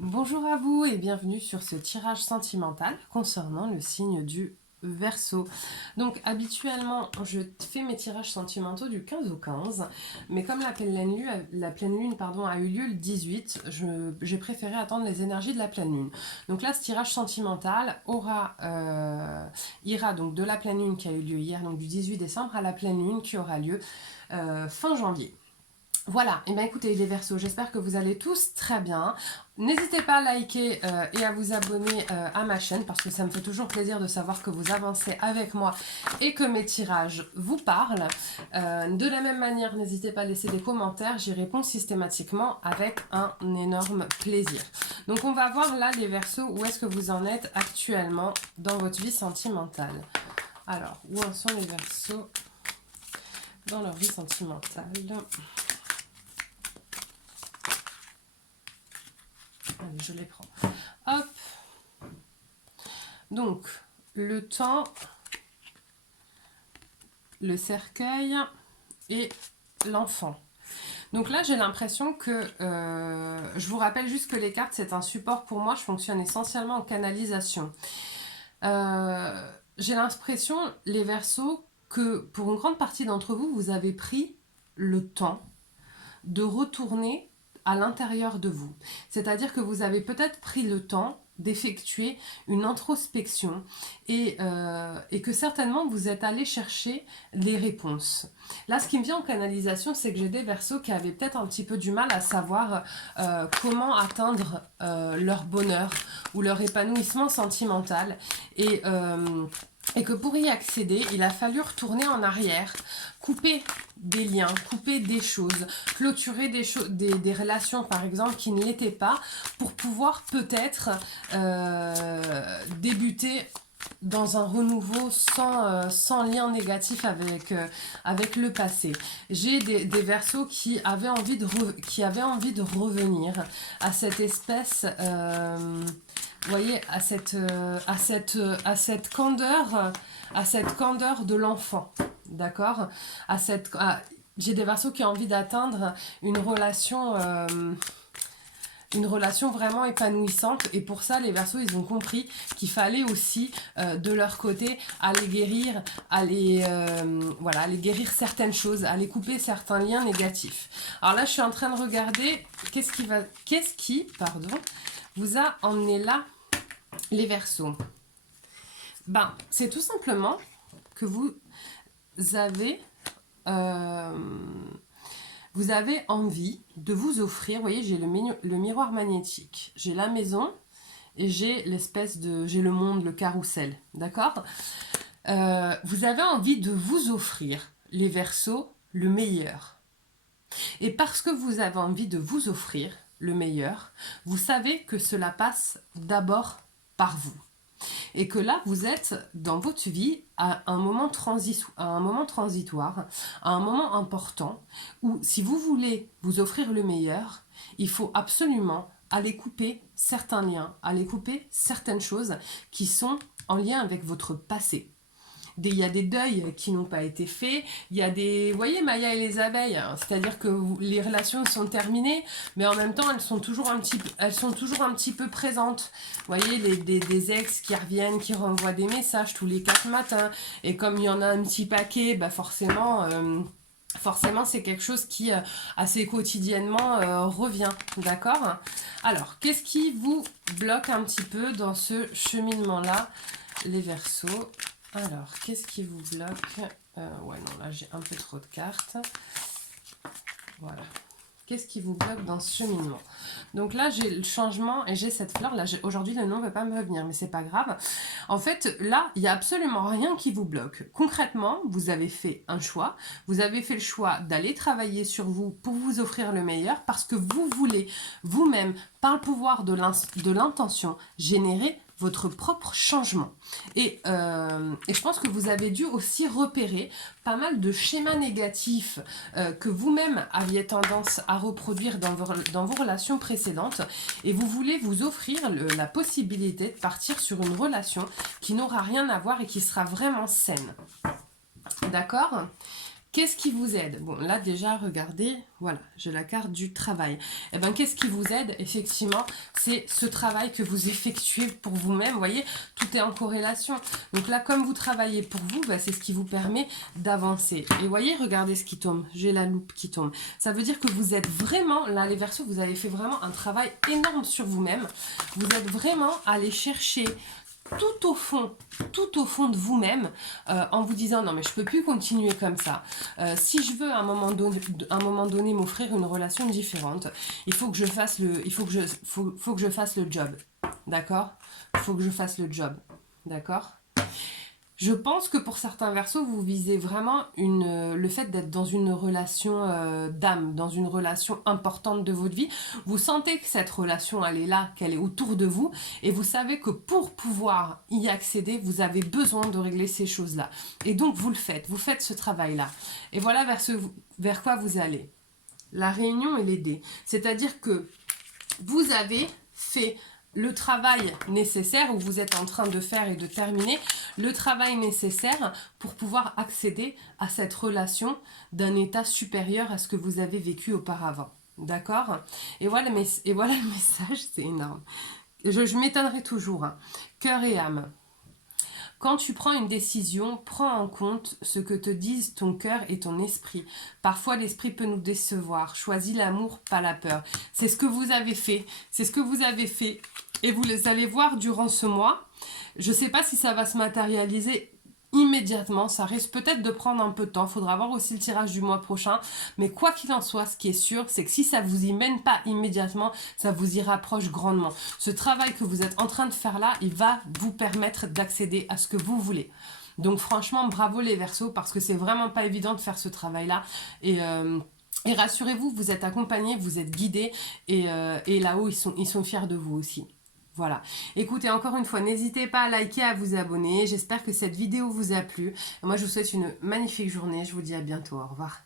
Bonjour à vous et bienvenue sur ce tirage sentimental concernant le signe du Verseau. Donc habituellement je fais mes tirages sentimentaux du 15 au 15, mais comme la pleine lune a eu lieu le 18, j'ai préféré attendre les énergies de la pleine lune. Donc là ce tirage sentimental ira donc de la pleine lune qui a eu lieu hier, donc du 18 décembre, à la pleine lune qui aura lieu fin janvier. Voilà, et bien écoutez les Verseaux, j'espère que vous allez tous très bien. N'hésitez pas à liker et à vous abonner à ma chaîne parce que ça me fait toujours plaisir de savoir que vous avancez avec moi et que mes tirages vous parlent. De la même manière, n'hésitez pas à laisser des commentaires, j'y réponds systématiquement avec un énorme plaisir. Donc on va voir là les Verseaux, où est-ce que vous en êtes actuellement dans votre vie sentimentale. Alors, où en sont les Verseaux dans leur vie sentimentale ? Allez, je les prends. Hop. Donc, le temps, le cercueil et l'enfant. Donc là, j'ai l'impression que... je vous rappelle juste que les cartes, c'est un support pour moi. Je fonctionne essentiellement en canalisation. J'ai l'impression, les Verseaux, que pour une grande partie d'entre vous, vous avez pris le temps de retourner à l'intérieur de vous. C'est-à-dire que vous avez peut-être pris le temps d'effectuer une introspection et que certainement vous êtes allé chercher les réponses. Là, ce qui me vient en canalisation, c'est que j'ai des Verseaux qui avaient peut-être un petit peu du mal à savoir comment atteindre leur bonheur ou leur épanouissement sentimental et que pour y accéder, il a fallu retourner en arrière, couper des liens, couper des choses, clôturer des relations par exemple qui ne l'étaient pas, pour pouvoir peut-être débuter dans un renouveau sans lien négatif avec le passé. J'ai des Verseaux qui avaient envie de revenir à cette espèce... vous voyez, à cette candeur de l'enfant, d'accord, j'ai des Verseaux qui ont envie d'atteindre une relation vraiment épanouissante, et pour ça les Verseaux ils ont compris qu'il fallait aussi de leur côté aller guérir, aller guérir certaines choses, aller couper certains liens négatifs. Alors là je suis en train de regarder qu'est-ce qui vous a emmené là, les Verseaux. Ben, c'est tout simplement que vous avez envie de vous offrir, vous voyez, j'ai le miroir magnétique, j'ai la maison et j'ai j'ai le monde, le carrousel, d'accord. Vous avez envie de vous offrir, les Verseaux, le meilleur. Et parce que vous avez envie de vous offrir le meilleur, vous savez que cela passe d'abord par vous. Et que là, vous êtes dans votre vie à un moment transitoire, à un moment important, où si vous voulez vous offrir le meilleur, il faut absolument aller couper certains liens, aller couper certaines choses qui sont en lien avec votre passé. Il y a des deuils qui n'ont pas été faits, il y a des... Vous voyez, Maya et les abeilles, hein, c'est-à-dire que les relations sont terminées, mais en même temps, elles sont toujours un petit peu présentes. Vous voyez, des ex qui reviennent, qui renvoient des messages tous les 4 matins, et comme il y en a un petit paquet, bah forcément, c'est quelque chose qui, assez quotidiennement, revient, d'accord? Alors, qu'est-ce qui vous bloque un petit peu dans ce cheminement-là, les Verseaux? Alors, qu'est-ce qui vous bloque? Ouais, non, là, j'ai un peu trop de cartes. Voilà. Qu'est-ce qui vous bloque dans ce cheminement? Donc là, j'ai le changement et j'ai cette fleur. Là, aujourd'hui, le nom ne veut pas me revenir, mais c'est pas grave. En fait, là, il n'y a absolument rien qui vous bloque. Concrètement, vous avez fait un choix. Vous avez fait le choix d'aller travailler sur vous pour vous offrir le meilleur parce que vous voulez vous-même, par le pouvoir de l'intention, générer votre propre changement. Et je pense que vous avez dû aussi repérer pas mal de schémas négatifs que vous-même aviez tendance à reproduire dans vos relations précédentes, et vous voulez vous offrir la possibilité de partir sur une relation qui n'aura rien à voir et qui sera vraiment saine. D'accord ? Qu'est-ce qui vous aide? Bon, là déjà, regardez, voilà, j'ai la carte du travail. Eh bien, qu'est-ce qui vous aide? Effectivement, c'est ce travail que vous effectuez pour vous-même. Vous voyez, tout est en corrélation. Donc là, comme vous travaillez pour vous, bah, c'est ce qui vous permet d'avancer. Et vous voyez, regardez ce qui tombe. J'ai la loupe qui tombe. Ça veut dire que vous êtes vraiment, là, les Verseaux, vous avez fait vraiment un travail énorme sur vous-même. Vous êtes vraiment allé chercher tout au fond de vous-même, en vous disant non mais je peux plus continuer comme ça. Si je veux à un moment donné m'offrir une relation différente, il faut que je fasse faut que je fasse le job, d'accord? Il faut que je fasse le job, d'accord? Je pense que pour certains Verseaux, vous visez vraiment le fait d'être dans une relation d'âme, dans une relation importante de votre vie. Vous sentez que cette relation, elle est là, qu'elle est autour de vous, et vous savez que pour pouvoir y accéder, vous avez besoin de régler ces choses-là. Et donc, vous vous faites ce travail-là. Et voilà vers quoi vous allez. La réunion et les dés. C'est-à-dire que vous avez fait le travail nécessaire, ou vous êtes en train de faire et de terminer le travail nécessaire pour pouvoir accéder à cette relation d'un état supérieur à ce que vous avez vécu auparavant. D'accord? Et voilà, et voilà le message, c'est énorme. Je m'étonnerai toujours. Hein. Cœur et âme. Quand tu prends une décision, prends en compte ce que te disent ton cœur et ton esprit. Parfois, l'esprit peut nous décevoir. Choisis l'amour, pas la peur. C'est ce que vous avez fait. C'est ce que vous avez fait. Et vous les allez voir durant ce mois. Je ne sais pas si ça va se matérialiser immédiatement, ça risque peut-être de prendre un peu de temps, il faudra voir aussi le tirage du mois prochain, mais quoi qu'il en soit, ce qui est sûr, c'est que si ça vous y mène pas immédiatement, ça vous y rapproche grandement. Ce travail que vous êtes en train de faire là, il va vous permettre d'accéder à ce que vous voulez. Donc franchement, bravo les Verseaux, parce que c'est vraiment pas évident de faire ce travail-là, et rassurez-vous, vous êtes accompagnés, vous êtes guidés, et là-haut, ils sont fiers de vous aussi. Voilà. Écoutez, encore une fois, n'hésitez pas à liker, à vous abonner. J'espère que cette vidéo vous a plu. Moi, je vous souhaite une magnifique journée. Je vous dis à bientôt. Au revoir.